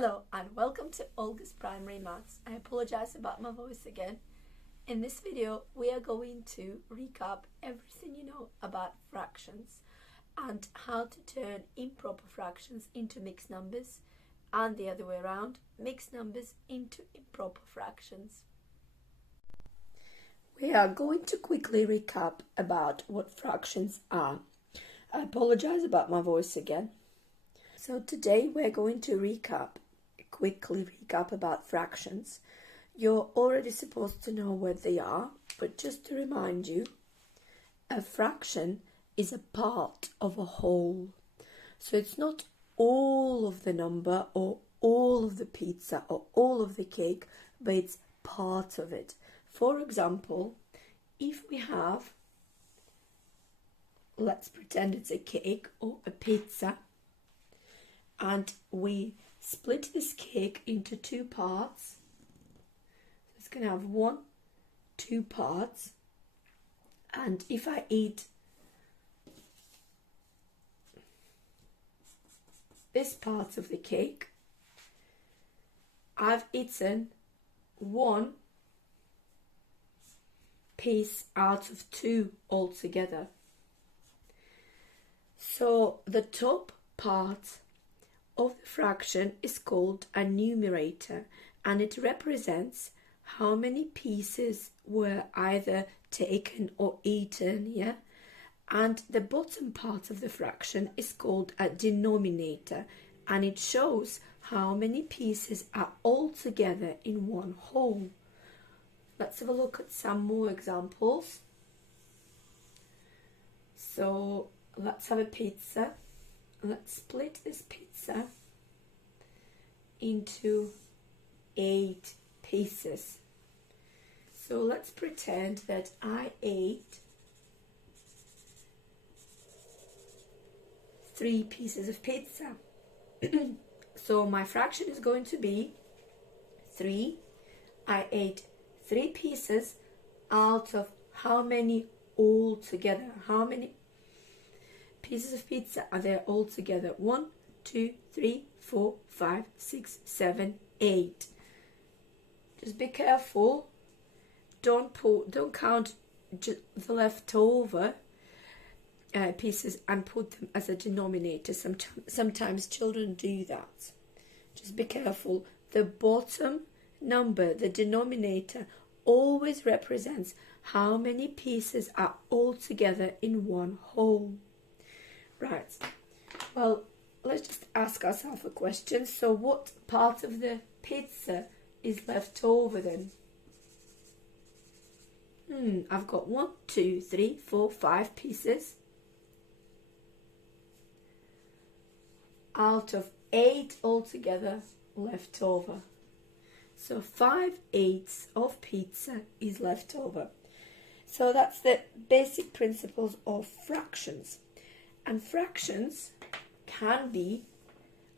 Hello and welcome to Olga's Primary Maths. I apologize about my voice again. In this video we are going to recap everything you know about fractions and how to turn improper fractions into mixed numbers and the other way around, mixed numbers into improper fractions. We are going to quickly recap about what fractions are. I apologize about my voice again. So today we're going to quickly recap about fractions. You're already supposed to know what they are, but just to remind you, a fraction is a part of a whole. So it's not all of the number or all of the pizza or all of the cake, but it's part of it. For example, if we have, let's pretend it's a cake or a pizza, and we split this cake into two parts. So it's going to have two parts. And if I eat this part of the cake, I've eaten one piece out of two altogether. So the top part of the fraction is called a numerator, and it represents how many pieces were either taken or eaten, and the bottom part of the fraction is called a denominator, and it shows how many pieces are all together in one whole. Let's have a look at some more examples. So let's have a pizza. Let's split this pizza into 8 pieces. So let's pretend that I ate 3 pieces of pizza. So my fraction is going to be 3. I ate 3 pieces out of how many altogether? How many pieces of pizza are there all together? 1, 2, 3, 4, 5, 6, 7, 8. Just be careful. Don't count the leftover pieces and put them as a denominator. Sometimes children do that. Just be careful. The bottom number, the denominator, always represents how many pieces are all together in one whole. Right, well, let's just ask ourselves a question. So what part of the pizza is left over then? I've got 1, 2, 3, 4, 5 pieces out of 8 altogether left over. So 5/8 of pizza is left over. So that's the basic principles of fractions. And fractions can be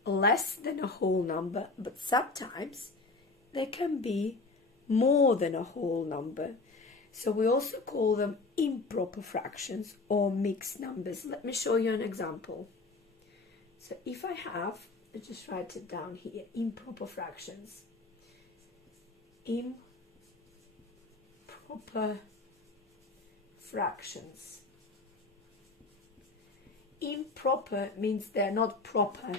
less than a whole number, but sometimes they can be more than a whole number. So we also call them improper fractions or mixed numbers. Let me show you an example. So if I have, let's just write it down here, improper fractions. Improper fractions. Improper means they're not proper,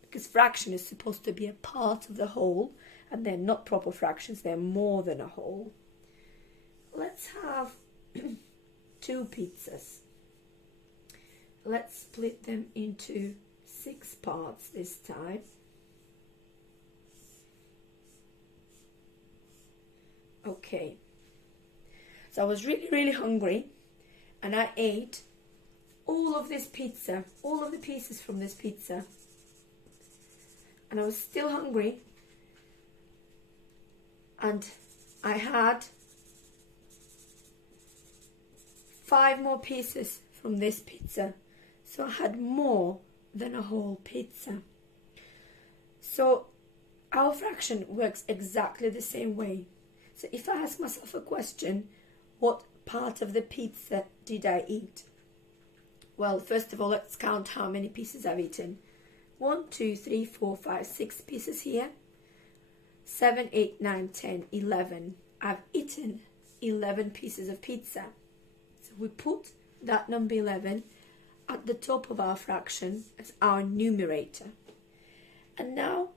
because fraction is supposed to be a part of the whole, and they're not proper fractions, they're more than a whole. Let's have 2 pizzas. Let's split them into 6 parts this time. Okay, so I was really hungry, and I ate all of this pizza, all of the pieces from this pizza, and I was still hungry, and I had 5 more pieces from this pizza, so I had more than a whole pizza. So our fraction works exactly the same way. So if I ask myself a question, what part of the pizza did I eat? Well, first of all, let's count how many pieces I've eaten. 1, 2, 3, 4, 5, 6 pieces here. 7, 8, 9, 10, 11. I've eaten 11 pieces of pizza. So we put that number 11 at the top of our fraction as our numerator. And now,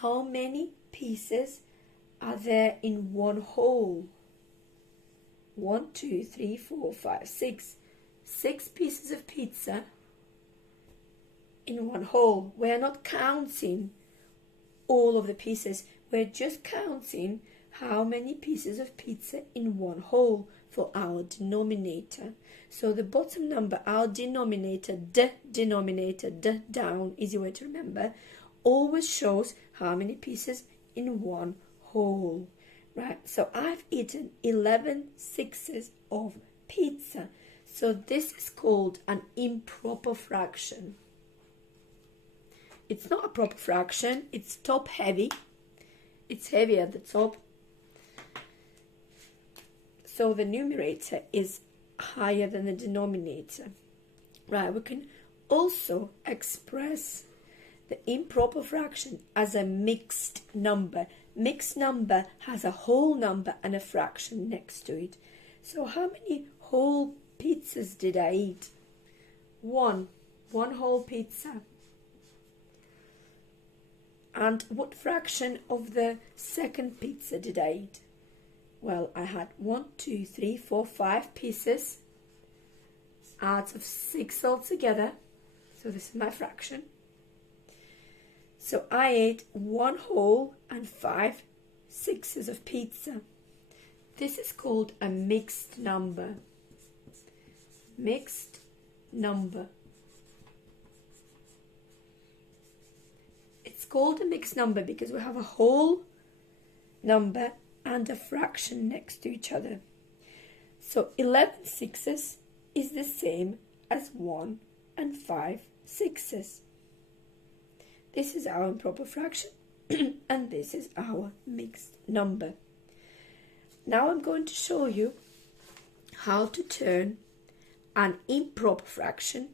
how many pieces are there in one whole? 1, 2, 3, 4, 5, 6. 6 pieces of pizza in one whole. We're not counting all of the pieces. We're just counting how many pieces of pizza in one whole for our denominator. So the bottom number, our denominator, d down, easy way to remember, always shows how many pieces in one whole. Right, so I've eaten 11 sixes of pizza. So this is called an improper fraction. It's not a proper fraction, it's top heavy. It's heavy at the top. So the numerator is higher than the denominator. Right, we can also express the improper fraction as a mixed number. Mixed number has a whole number and a fraction next to it. So how many whole pizzas did I eat? One whole pizza. And what fraction of the second pizza did I eat? Well, I had 1, 2, 3, 4, 5 pieces out of 6 altogether. So this is my fraction. So I ate 1 whole and 5 sixes of pizza. This is called a mixed number. Mixed number. It's called a mixed number because we have a whole number and a fraction next to each other. So 11 sixes is the same as 1 and 5 sixes. This is our improper fraction and this is our mixed number. Now I'm going to show you how to turn an improper fraction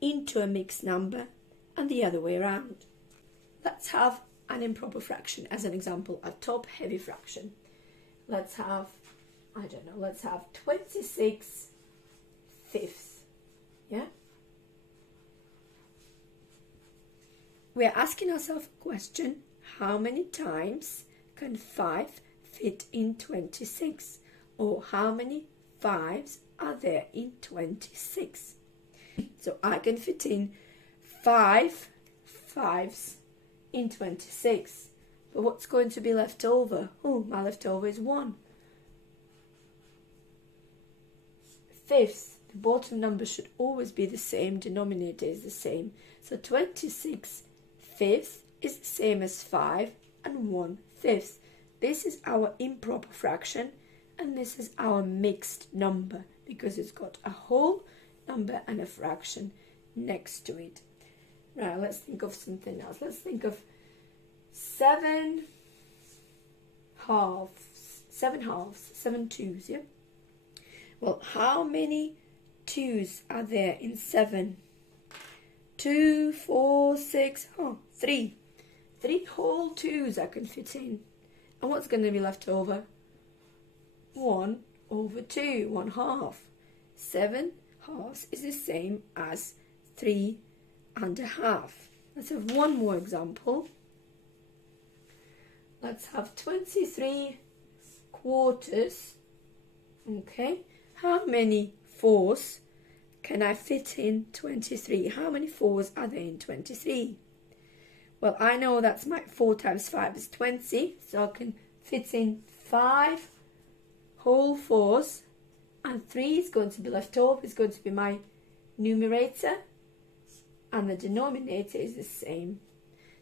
into a mixed number and the other way around. Let's have an improper fraction as an example, a top heavy fraction. Let's have, let's have 26 fifths. Yeah? We're asking ourselves a question, how many times can 5 fit in 26? Or how many 5s are there in 26? So I can fit in 5 5s in 26. But what's going to be left over? Oh, my leftover is 1. Fifths, the bottom number should always be the same, denominator is the same. So 26 fifths is the same as 5 and 1 fifth. This is our improper fraction and this is our mixed number because it's got a whole number and a fraction next to it. Right, let's think of something else. Let's think of 7 halves, 7 twos, yeah? Well, how many twos are there in 7? 2, 4, 6, 3. 3 whole twos I can fit in. And what's going to be left over? 1 over 2, 1 half. 7 halves is the same as 3 and a half. Let's have one more example. Let's have 23 quarters. Okay, how many 4s can I fit in 23? How many 4s are there in 23? Well, I know that's my 4 times 5 is 20, so I can fit in 5 whole 4s, and 3 is going to be left over. It's going to be my numerator, and the denominator is the same.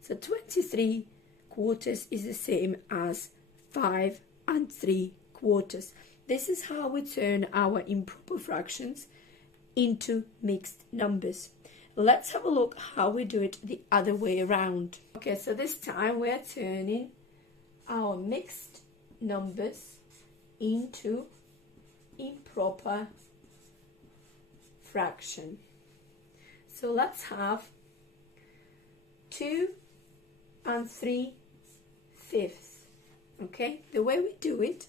So 23 quarters is the same as 5 and 3 quarters. This is how we turn our improper fractions into mixed numbers. Let's have a look how we do it the other way around. Okay, so this time we're turning our mixed numbers into improper fraction. So let's have 2 and 3/5. Okay, the way we do it,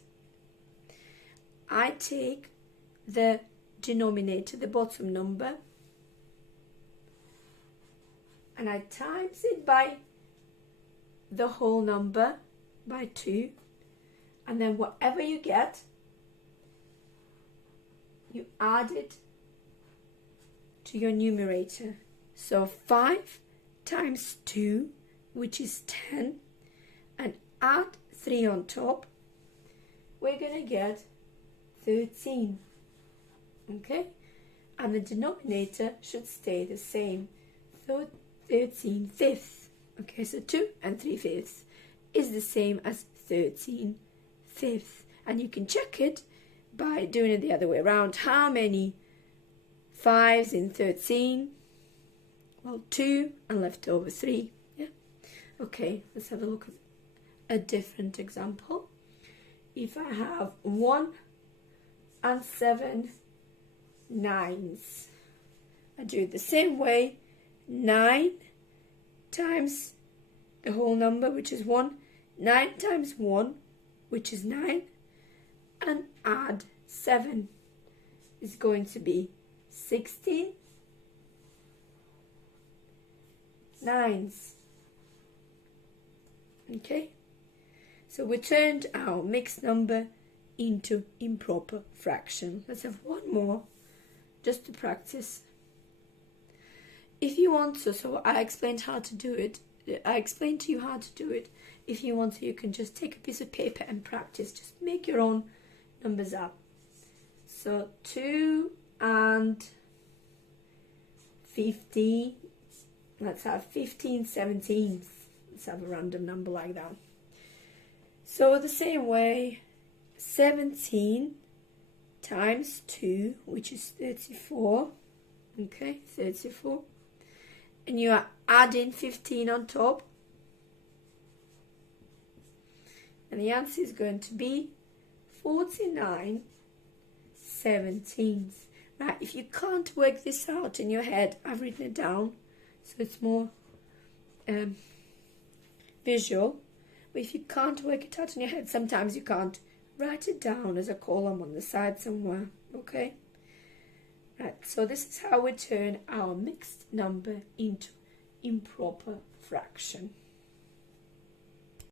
I take the denominator, the bottom number, and I times it by the whole number by 2, and then whatever you get, you add it to your numerator. So 5 times 2, which is 10, and add 3 on top, we're going to get 13. Okay, and the denominator should stay the same, 13/5. Okay, so 2 and 3/5 is the same as 13/5, and you can check it by doing it the other way around. How many 5s in 13? Well, 2 and left over 3. Yeah. Okay, let's have a look at a different example. If I have 1 and 7 9s, I do it the same way. 9 times the whole number, which is 1. 9 times 1, which is 9, and add 7 is going to be 16 9s. Okay, so we turned our mixed number into improper fraction. Let's have one more just to practice. If you want to, so I explained how to do it. I explained to you how to do it. If you want to, you can just take a piece of paper and practice. Just make your own numbers up. So 2 and 15. Let's have 15 17s. Let's have a random number like that. So the same way, 17 times 2, which is 34. Okay, 34. And you are adding 15 on top. And the answer is going to be 49 17s. Right, if you can't work this out in your head, I've written it down so it's more visual. But if you can't work it out in your head, sometimes you can't, write it down as a column on the side somewhere. Okay? Right, so this is how we turn our mixed number into improper fraction.